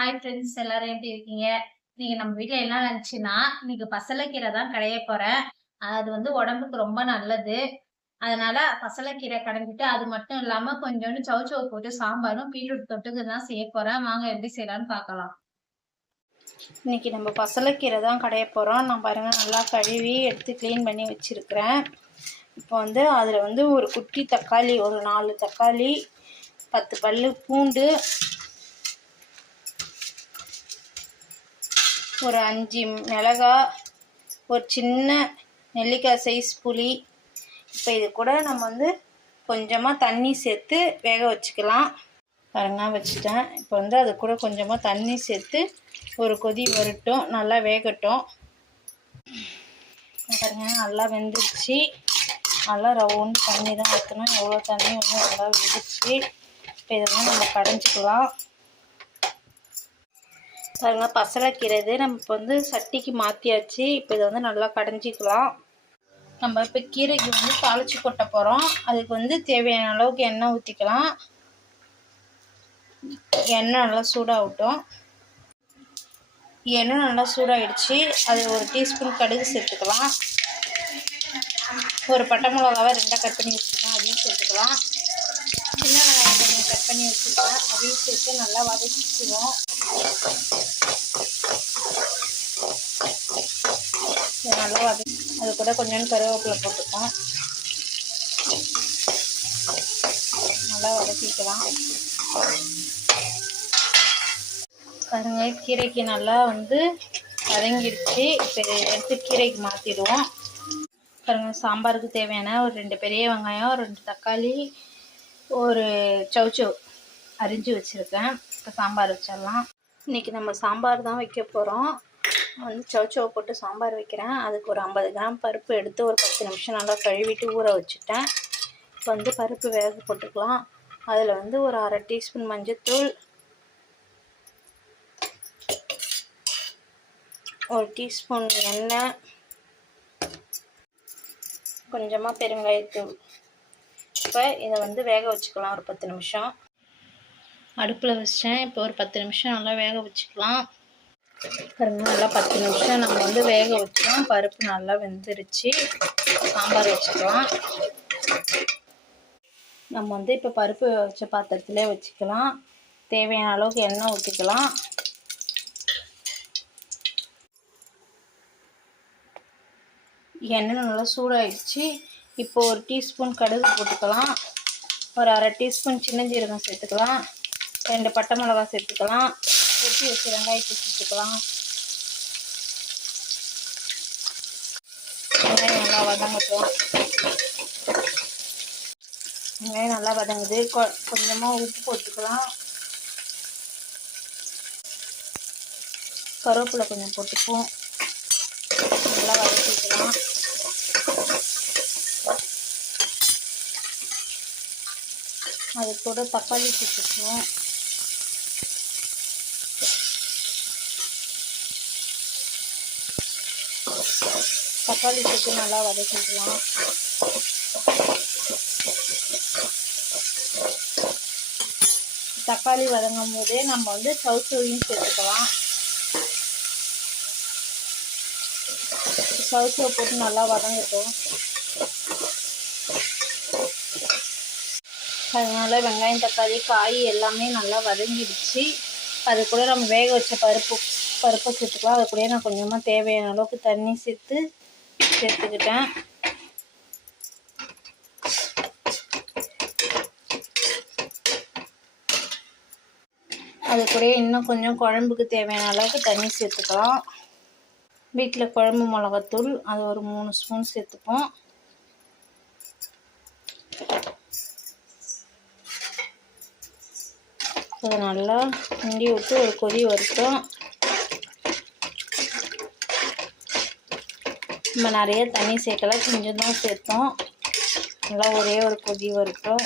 Hi friends எல்லாரும் எப்படி இருக்கீங்க? இன்னைக்கு நம்ம வீட்டில் என்ன இருந்துச்சுன்னா இன்னைக்கு பசலைக்கீரை தான் கடைய போறேன். அது வந்து உடம்புக்கு ரொம்ப நல்லது. அதனால பசலைக்கீரை கடைஞ்சிட்டு அது மட்டும் இல்லாம கொஞ்சோண்டு சவுச்சவு போட்டு சாம்பாரும் பீட்ரூட் தொட்டுக்கு தான் செய்ய போறேன். வாங்க எப்படி செய்யலாம்னு பார்க்கலாம். இன்னைக்கு நம்ம பசலைக்கீரை தான் கடைய போகிறோம் நான் பாருங்கள் நல்லா கழுவி எடுத்து க்ளீன் பண்ணி வச்சுருக்கிறேன். இப்போ வந்து அதில் வந்து ஒரு குட்டி தக்காளி ஒரு நாலு தக்காளி பத்து பல்லு பூண்டு ஒரு அஞ்சு மிளகா ஒரு சின்ன நெல்லிக்காய் சைஸ் புளி. இப்போ இது கூட நம்ம வந்து கொஞ்சமாக தண்ணி சேர்த்து வேக வச்சுக்கலாம். பாருங்க வச்சுட்டேன். இப்போ வந்து அது கூட கொஞ்சமாக தண்ணி சேர்த்து ஒரு கொதி வரட்டும். நல்லா வேகட்டும். பாருங்க நல்லா வெந்துருச்சு. நல்லா ரவுண்டு தண்ணி தான் ஊற்றணும் எவ்வளோ தண்ணி வந்து நல்லா வெந்துருச்சு. இப்போ இதெல்லாம் நம்ம கடைஞ்சிக்கலாம். பாருங்க பசலைக்கீரை இது நம்ம இப்போ வந்து சட்டிக்கு மாற்றியாச்சு இப்போ இதை வந்து நல்லா கடைஞ்சிக்கலாம். நம்ம இப்போ கீரைக்கு வந்து தாளிச்சு கொட்ட போகிறோம் அதுக்கு வந்து தேவையான அளவுக்கு எண்ணெய் ஊற்றிக்கலாம் எண்ணெய் நல்லா சூடாகட்டும். எண்ணெய் நல்லா சூடாகிடுச்சு அது ஒரு டீஸ்பூன் கடுகு சேர்த்துக்கலாம். ஒரு பட்டை மிளகாவை ரெண்டாக கட் பண்ணி வச்சுருக்கேன் அதையும் சேர்த்துக்கலாம். சின்ன வெங்காயம் கட் பண்ணி வச்சுருக்கேன் அதையும் சேர்த்து நல்லா வதக்கிக்குவோம். இது அது அது கூட கொஞ்சம் கருவேப்பிலை போட்டுப்போம். நல்லா வதக்கிக்கலாம். பாருங்க கீரைக்கு நல்லா வந்து வதங்கிடுச்சு. இப்போ எடுத்து கீரைக்கு மாற்றிடுவோம் பாருங்க சாம்பாருக்கு தேவையான ஒரு ரெண்டு பெரிய வெங்காயம் ரெண்டு தக்காளி ஒரு சவுச்சவ் அரிஞ்சு வச்சுருக்கேன். இப்போ சாம்பார் வச்சிடலாம். இன்றைக்கி நம்ம சாம்பார் தான் வைக்க போகிறோம் வந்து சவுச்சவை போட்டு சாம்பார் வைக்கிறேன். அதுக்கு ஒரு ஐம்பது கிராம் பருப்பு எடுத்து ஒரு பத்து நிமிஷம் நல்லா கழுவிட்டு ஊற வச்சுட்டேன். இப்போ வந்து பருப்பு வேக போட்டுக்கலாம். அதில் வந்து ஒரு அரை டீஸ்பூன் மஞ்சத்தூள் ஒரு டீஸ்பூன் எண்ணெய் கொஞ்சமாக பெருங்காயத்தூள். இப்போ இதை வந்து வேக வச்சுக்கலாம் ஒரு பத்து நிமிஷம். அடுப்பில் வச்சிட்டேன். இப்போ ஒரு பத்து நிமிஷம் நல்லா வேக வச்சுக்கலாம். பாருங்க நல்லா பத்து நிமிஷம் நம்ம வந்து வேக வச்சோம் பருப்பு நல்லா வெந்துருச்சு. சாம்பார் வச்சுக்கலாம். நம்ம வந்து இப்போ பருப்பு வச்ச பாத்திரத்திலே வச்சுக்கலாம். தேவையான அளவுக்கு எண்ணெய் ஊற்றிக்கலாம் எண்ணெய் நல்லா சூடாயிடுச்சு. இப்போ ஒரு டீஸ்பூன் கடுகு போட்டுக்கலாம். ஒரு அரை டீஸ்பூன் சின்ன ஜீரகம் சேர்த்துக்கலாம். ரெண்டு பட்டை மிளகா சேர்த்துக்கலாம். வெட்டி வச்சு வெங்காயத்தை சேர்த்துக்கலாம் வெங்காயம் நல்லா வதங்கட்டும். வெங்காயம் நல்லா வதங்குது. கொ- கொஞ்சமாக உப்பு போட்டுக்கலாம். கருவேப்பிலை கொஞ்சம் போட்டுப்போம். நல்லா வதக்கிக்கலாம். அது கூட தக்காளி சேர்த்துக்குவோம் தக்காளி சேர்த்து நல்லா வதக்கிக்கலாம். தக்காளி வதங்கும் போதே நம்ம வந்து சவுச்சவையும் சேர்த்துக்கலாம். சவுச்சவை போட்டு நல்லா வதங்கட்டும். அதனால வெங்காயம் தக்காளி காய் எல்லாமே நல்லா வதங்கிடுச்சு. அது கூட நம்ம வேக வச்ச பருப்பு பருப்பை சேர்த்துக்கலாம். அது கூட நான் கொஞ்சமாக தேவையான அளவுக்கு தண்ணி சேர்த்து சேர்த்துக்கிட்டேன். அது கூட இன்னும் கொஞ்சம் குழம்புக்கு தேவையான அளவுக்கு தண்ணி சேர்த்துக்கலாம். வீட்டில் குழம்பு மிளகாத்தூள் அது ஒரு மூணு ஸ்பூன் சேர்த்துப்போம். அதை நல்லா கிண்டி விட்டு ஒரு கொதி வரட்டும். நம்ம நிறைய தண்ணி சேர்க்கல கொஞ்சம் தான் சேர்த்தோம். நல்லா ஒரே ஒரு கொதி வரட்டும்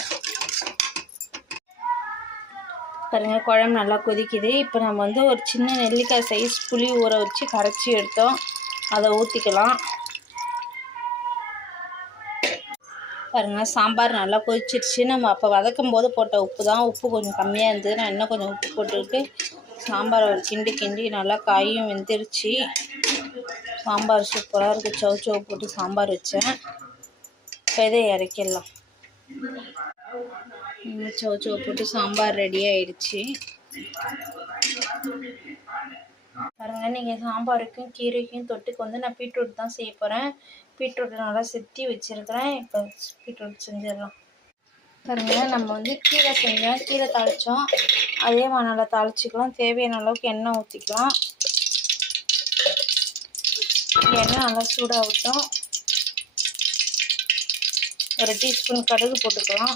பாருங்கள் குழம்பு நல்லா கொதிக்குது. இப்போ நம்ம வந்து ஒரு சின்ன நெல்லிக்காய் சைஸ் புளி ஊற வச்சு கரைச்சி எடுத்தோம். அதை ஊற்றிக்கலாம் பாருங்கள் சாம்பார் நல்லா கொதிச்சிருச்சு. நம்ம அப்போ வதக்கும் போது போட்ட உப்பு தான். உப்பு கொஞ்சம் கம்மியாக இருந்தது. நான் இன்னும் கொஞ்சம் உப்பு போட்டுக்கிட்டு சாம்பார் ஒரு கிண்டி கிண்டி நல்லா காயும் வெந்துருச்சு. சாம்பார் சூப்பராக இருக்குது சவு சவு போட்டு சாம்பார் வச்சேன். இப்போ இதை இறக்கிடலாம் சவு சவு போட்டு சாம்பார் ரெடி ஆயிடுச்சு. பாருங்க நீங்கள் சாம்பாருக்கும் கீரைக்கும் தொட்டுக்கு வந்து நான் பீட்ரூட் தான் செய்ய போகிறேன் பீட்ரூட் நல்லா செத்தி வச்சுருக்கிறேன். இப்போ பீட்ரூட் செஞ்சிடலாம். பாருங்க நம்ம வந்து கீரை செஞ்சோம். கீரை தாளித்தோம் அதே மாதிரி நல்லா தாளிச்சிக்கலாம். தேவையான அளவுக்கு எண்ணெய் ஊற்றிக்கலாம் எண்ணெய் நல்லா சூடாகட்டும். ஒரு டீஸ்பூன் கடுகு போட்டுக்கலாம்.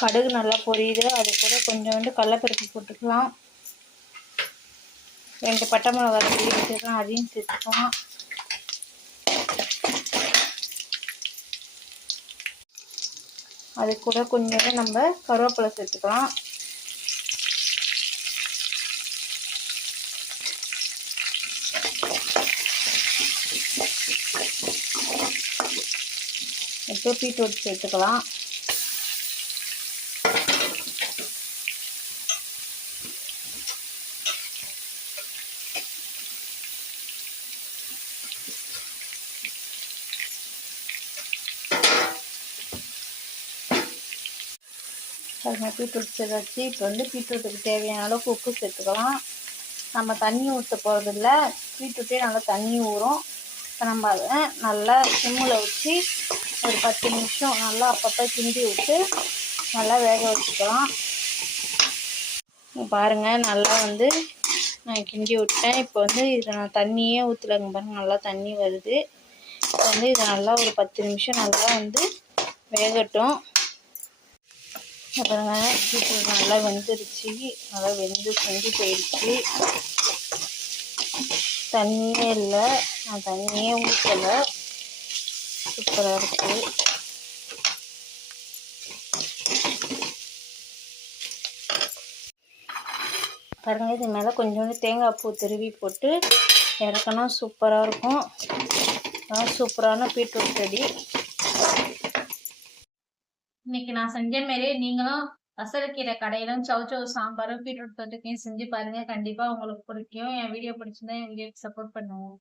கடுகு நல்லா பொரியுது. அது கூட கொஞ்சோண்டு கடலப்பருப்பு போட்டுக்கலாம். ரெண்டு பட்டை மிளகா கிள்ளி வச்சுருக்கேன் அதையும் சேர்த்துக்கலாம். அது கூட கொஞ்சோண்டு நம்ம கருவேப்பிலை சேர்த்துக்கலாம். இப்போ பீட்ரூட் சேர்த்துக்கலாம் பாருங்க பீட்ரூட் சேர்த்தாச்சு இப்போ வந்து பீட்ரூட்டுக்கு தேவையான அளவுக்கு உப்பு சேர்த்துக்கலாம். நம்ம தண்ணி ஊற்ற போகிறதில்ல பீட்ரூட்டே நல்லா தண்ணி ஊறும். இப்போ நம்ம அதை நல்லா சிம்மில் வச்சு பத்து நிமிஷம் நல்லா அப்பப்போ கிண்டி விட்டு நல்லா வேக வச்சுக்கலாம். பாருங்கள் பாருங்க நல்லா வந்து நான் கிண்டி விட்டேன். இப்போ வந்து இதில் நான் தண்ணியே ஊற்றலைங்க பாருங்கள் நல்லா தண்ணி வருது. இப்போ வந்து இதை நல்லா ஒரு பத்து நிமிஷம் நல்லா வந்து வேகட்டும். அப்புறம் பீட்ரூட் நல்லா வெந்துருச்சு. நல்லா வெந்து செஞ்சு போயிடுச்சு. தண்ணியே இல்லை நான் தண்ணியே ஊற்றலை சூப்பராக இருக்குது பாருங்க இது மேலே கொஞ்சோண்டு தேங்காய் பூ திருவி போட்டு இறக்கணும் சூப்பராக இருக்கும். சூப்பரான பீட்ரூட் செடி இன்னைக்கு நான் செஞ்ச மாரி நீங்களும் அசலக்கீரை கடையிலும் சவு சவு சாம்பாரும் பீட்ரூட் தொட்டுக்கையும் செஞ்சு பாருங்க. கண்டிப்பா உங்களுக்கு பிடிக்கும். என் வீடியோ பிடிச்சிருந்தா என் வீடியோக்கு சப்போர்ட் பண்ணுவோம்.